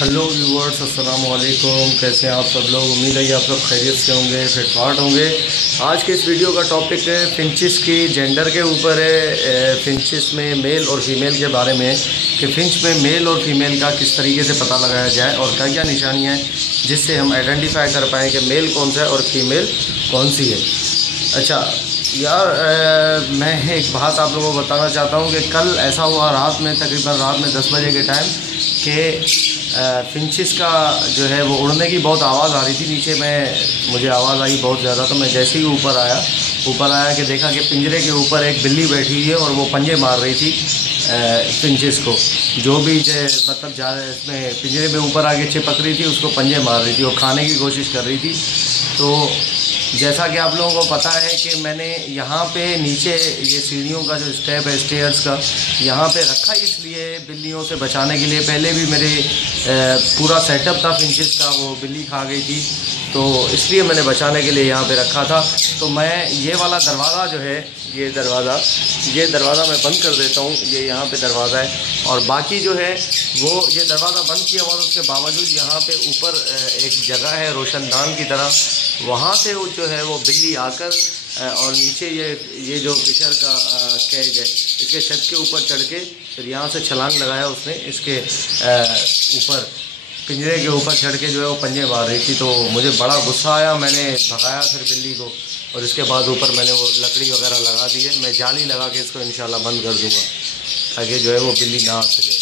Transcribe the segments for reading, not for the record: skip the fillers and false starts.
Hello viewers, अस्सलाम वालेकुम। कैसे हैं आप सब लोग? उम्मीद है कि आप सब खैरियत से होंगे, फिटफाट होंगे। आज के इस वीडियो का टॉपिक है फिंचिस की जेंडर के ऊपर है। फिंचिस में मेल और फीमेल के बारे में कि फिंच में मेल और फीमेल का किस तरीके से पता लगाया जाए और क्या क्या निशानियाँ हैं जिससे हम आइडेंटिफाई कर पाएँ कि मेल कौन सा है और फीमेल कौन सी है। अच्छा यार, मैं एक बात आप लोगों को बताना चाहता हूँ कि कल ऐसा हुआ रात में, तकरीबन रात में 10 बजे के टाइम कि फिंचिस का जो है वो उड़ने की बहुत आवाज़ आ रही थी नीचे। मुझे आवाज़ आई बहुत ज़्यादा, तो मैं जैसे ही ऊपर आया कि देखा कि पिंजरे के ऊपर एक बिल्ली बैठी हुई है और वो पंजे मार रही थी फिंचिस को। जो भी मतलब इसमें पिंजरे में ऊपर आके चिपक रही थी उसको पंजे मार रही थी, वो खाने की कोशिश कर रही थी। तो जैसा कि आप लोगों को पता है कि मैंने यहाँ पे नीचे ये सीढ़ियों का जो स्टेप है, स्टेयर्स का, यहाँ पे रखा इसलिए बिल्लियों से बचाने के लिए। पहले भी मेरे पूरा सेटअप था फिंचिस का, वो बिल्ली खा गई थी, तो इसलिए मैंने बचाने के लिए यहाँ पे रखा था। तो मैं ये वाला दरवाज़ा जो है, ये दरवाज़ा मैं बंद कर देता हूँ। ये यहाँ पे दरवाज़ा है और बाकी जो है वो ये दरवाज़ा बंद किया हुआ, उसके बावजूद यहाँ पे ऊपर एक जगह है रोशनदान की तरह, वहाँ से वो जो है वो बिल्ली आकर और नीचे ये जो फिशर का कैज है, इसके छत के ऊपर चढ़ के फिर यहाँ से छलांग लगाया उसने, इसके ऊपर पिंजरे के ऊपर चढ़ के जो है वो पंजे मार रही थी। तो मुझे बड़ा गुस्सा आया, मैंने भगाया फिर बिल्ली को और इसके बाद ऊपर मैंने वो लकड़ी वगैरह लगा दी है। मैं जाली लगा के इसको इंशाल्लाह बंद कर दूँगा ताकि जो है वो बिल्ली ना आ सके।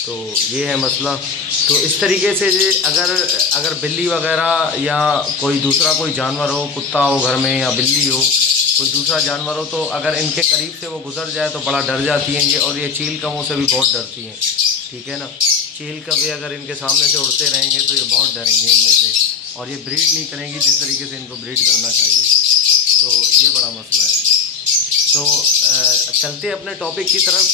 तो ये है मसला। तो इस तरीके से अगर बिल्ली वगैरह या कोई जानवर हो, कुत्ता हो घर में या बिल्ली हो, कोई दूसरा जानवर हो, तो अगर इनके करीब से वो गुजर जाए तो बड़ा डर जाती हैं ये। और ये चील कमों से भी बहुत डरती हैं, ठीक है ना। चील कभी अगर इनके सामने से उड़ते रहेंगे तो ये बहुत डरेंगे इनमें से, और ये ब्रीड नहीं करेंगी जिस तरीके से इनको ब्रीड करना चाहिए। तो ये बड़ा मसला है। तो चलते अपने टॉपिक की तरफ।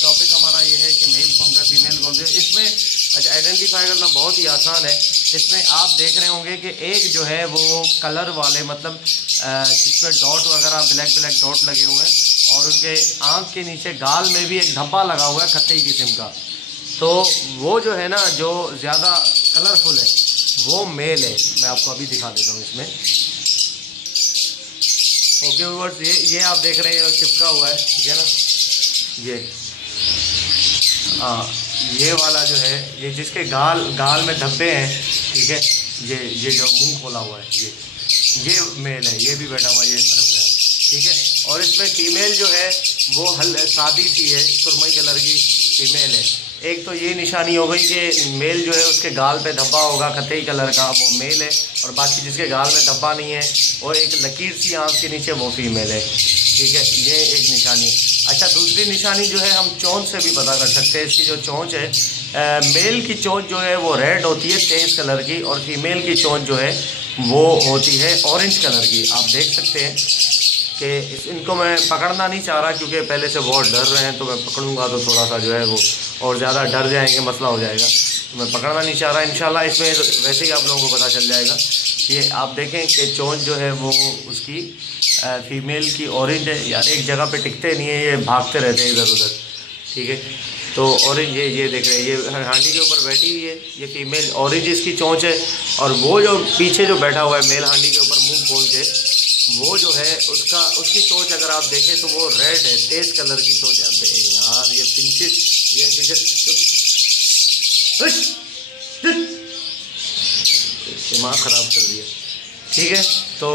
टॉपिक हमारा ये है कि मेल कौन सा, फीमेल कौन सा। इसमें अच्छा आइडेंटिफाई करना बहुत ही आसान है। इसमें आप देख रहे होंगे कि एक जो है वो कलर वाले, मतलब जिसमें डॉट वगैरह ब्लैक डॉट लगे हुए हैं और उनके आँख के नीचे गाल में भी एक धब्बा लगा हुआ है खत्ते किस्म का। तो वो जो है ना, जो ज़्यादा कलरफुल है वो मेल है। मैं आपको अभी दिखा देता हूँ इसमें। ओके व्यूअर्स, ये आप देख रहे हैं चिपका हुआ है, ठीक है ना। ये वाला जो है, ये जिसके गाल में धब्बे हैं, ठीक है, ये जो मुंह खोला हुआ है, ये मेल है। ये भी बैठा हुआ है ये इस तरफ से, ठीक है। और इसमें फीमेल जो है वो सादी सी है, सुरमई कलर की फीमेल है। एक तो ये निशानी हो गई कि मेल जो है उसके गाल पे धब्बा होगा कथई कलर का, वो मेल है। और बाकी जिसके गाल में धब्बा नहीं है और एक लकीर सी आँख के नीचे, वो फीमेल है, ठीक है। ये एक निशानी। अच्छा, दूसरी निशानी जो है हम चोंच से भी पता कर सकते हैं। इसकी जो चोंच है, मेल की चोंच जो है वो रेड होती है तेज़ कलर की, और फीमेल की चोंच जो है वो होती है ऑरेंज कलर की। आप देख सकते हैं कि इनको मैं पकड़ना नहीं चाह रहा क्योंकि पहले से बहुत डर रहे हैं, तो मैं पकड़ूंगा तो थोड़ा सा जो है वो और ज़्यादा डर जाएंगे, मसला हो जाएगा, तो मैं पकड़ना नहीं चाह रहा। इंशाल्लाह इसमें वैसे ही आप लोगों को पता चल जाएगा। ये आप देखें कि चोंच जो है वो उसकी फीमेल की ऑरेंज है। यार एक जगह पे टिकते नहीं है, ये भागते रहते हैं इधर उधर, ठीक है। तो ऑरेंज ये देख रहे हैं, ये हांडी के ऊपर बैठी हुई है, ये फीमेल, ऑरेंज इसकी चोंच है। और वो जो पीछे जो बैठा हुआ है मेल हांडी के ऊपर मुंह खोल के, वो जो है उसकी चोंच अगर आप देखें तो वो रेड है, तेज़ कलर की चोंच है। यार ये फिंचिस, दिमाग ख़राब कर दिया, ठीक है। तो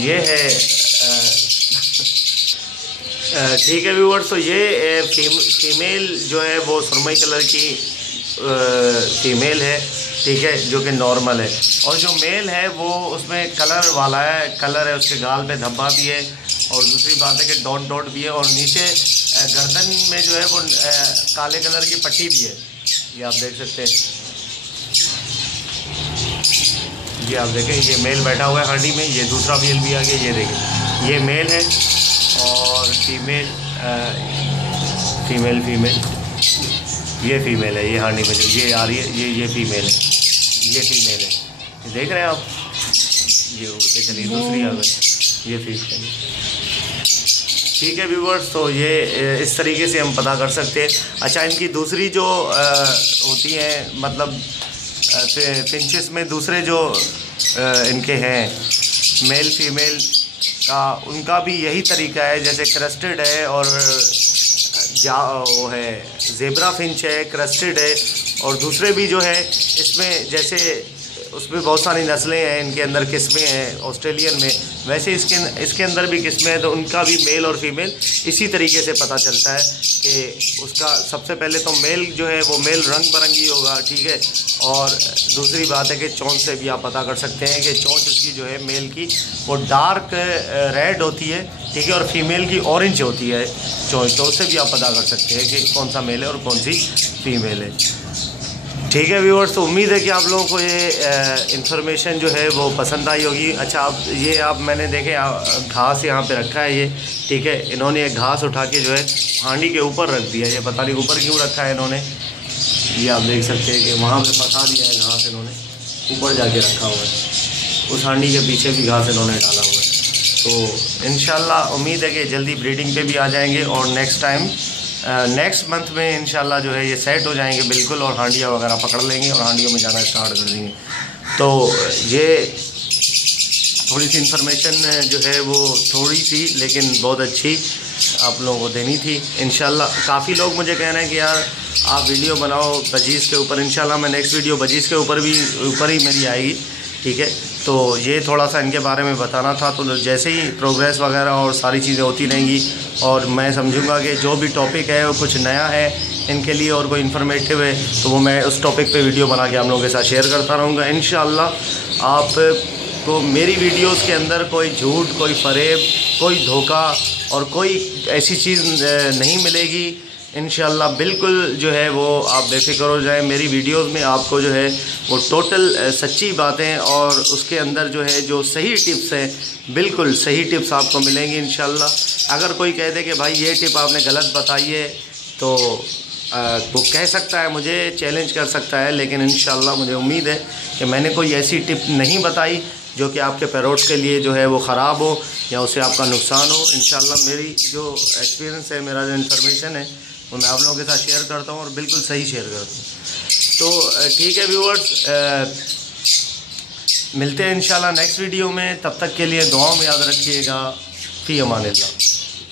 ये है ठीक है व्यूअर्स। तो ये फीमेल जो है वो सुरमई कलर की फीमेल है, ठीक है, जो कि नॉर्मल है। और जो मेल है वो उसमें कलर वाला है, कलर है, उसके गाल पे धब्बा भी है। और दूसरी बात है कि डॉट भी है, और नीचे गर्दन में जो है वो काले कलर की पट्टी भी है। ये आप देख सकते हैं, ये आप देखें, ये मेल बैठा हुआ है हांडी में, ये दूसरा मेल भी आ गया, ये देखें, ये मेल है। और फीमेल ये फीमेल है, ये हांडी में जो ये आ रही है, ये फीमेल है, ये फीमेल है। ये देख रहे हैं आप, ये उड़ के चलिए दूसरी आ गई, ये फीमेल है, ठीक है व्यूवर्स। तो ये इस तरीके से हम पता कर सकते हैं। अच्छा, इनकी दूसरी जो होती हैं, मतलब फिंचेस में दूसरे जो इनके हैं मेल फीमेल का, उनका भी यही तरीका है। जैसे क्रस्टेड है और वो है ज़ेब्रा फिंच है, क्रस्टेड है, और दूसरे भी जो है इसमें जैसे उसमें बहुत सारी नस्लें हैं, इनके अंदर किस्में हैं ऑस्ट्रेलियन में, वैसे इसके अंदर भी किस्में हैं। तो उनका भी मेल और फीमेल इसी तरीके से पता चलता है कि उसका सबसे पहले तो मेल जो है वो मेल रंग बिरंगी होगा, ठीक है। और दूसरी बात है कि चोंच से भी आप पता कर सकते हैं कि चोंच उसकी जो है मेल की वो डार्क रेड होती है, ठीक है, और फीमेल की ऑरेंज होती है चोंच। तो उससे भी आप पता कर सकते हैं कि कौन सा मेल है और कौन सी फीमेल है, ठीक है व्यूअर्स। तो उम्मीद है कि आप लोगों को ये इन्फॉर्मेशन जो है वो पसंद आई होगी। अच्छा, आप मैंने देखे घास यहाँ पे रखा है ये, ठीक है। इन्होंने एक घास उठा के जो है हांडी के ऊपर रख दिया, ये पता नहीं ऊपर क्यों रखा है इन्होंने। ये आप देख सकते हैं कि वहाँ पे फंसा दिया है घास, इन्होंने ऊपर जाके रखा हुआ है। उस हांडी के पीछे भी घास इन्होंने डाला हुआ है। तो इंशाल्लाह उम्मीद है कि जल्दी ब्रीडिंग पे भी आ जाएंगे और नेक्स्ट मंथ में इंशाल्लाह जो है ये सेट हो जाएंगे बिल्कुल, और हांडिया वगैरह पकड़ लेंगे और हांडियों में जाना स्टार्ट कर देंगे। तो ये थोड़ी सी इन्फॉर्मेशन जो है वो थोड़ी सी लेकिन बहुत अच्छी आप लोगों को देनी थी। इंशाल्लाह काफ़ी लोग मुझे कह रहे हैं कि यार आप वीडियो बनाओ बजीज़ के ऊपर। इंशाल्लाह मैं नेक्स्ट वीडियो बजीज़ के ऊपर ही मेरी आएगी, ठीक है। तो ये थोड़ा सा इनके बारे में बताना था। तो जैसे ही प्रोग्रेस वगैरह और सारी चीज़ें होती रहेंगी और मैं समझूंगा कि जो भी टॉपिक है वो कुछ नया है इनके लिए और कोई इन्फॉर्मेटिव है, तो वो मैं उस टॉपिक पे वीडियो बना के आप लोगों के साथ शेयर करता रहूँगा। इंशाल्लाह आपको मेरी वीडियोस के अंदर कोई झूठ, कोई फरेब, कोई धोखा और कोई ऐसी चीज़ नहीं मिलेगी। इंशाल्लाह बिल्कुल जो है वो आप बेफिक्र हो जाए। मेरी वीडियोस में आपको जो है वो टोटल सच्ची बातें और उसके अंदर जो है जो सही टिप्स हैं, बिल्कुल सही टिप्स आपको मिलेंगी इंशाल्लाह। अगर कोई कह दे कि भाई ये टिप आपने गलत बताई है तो वो कह सकता है, मुझे चैलेंज कर सकता है, लेकिन इंशाल्लाह मुझे उम्मीद है कि मैंने कोई ऐसी टिप नहीं बताई जो कि आपके पैरोट के लिए जो है वो ख़राब हो या उससे आपका नुकसान हो। इंशाल्लाह मेरी जो एक्सपीरियंस है, मेरा जो इन्फॉर्मेशन है वो मैं आप लोगों के साथ शेयर करता हूँ और बिल्कुल सही शेयर करता हूँ। तो ठीक है व्यूअर्स, मिलते हैं इंशाल्लाह नेक्स्ट वीडियो में। तब तक के लिए दुआ में याद रखिएगा। फ़ी अमानिल्लाह।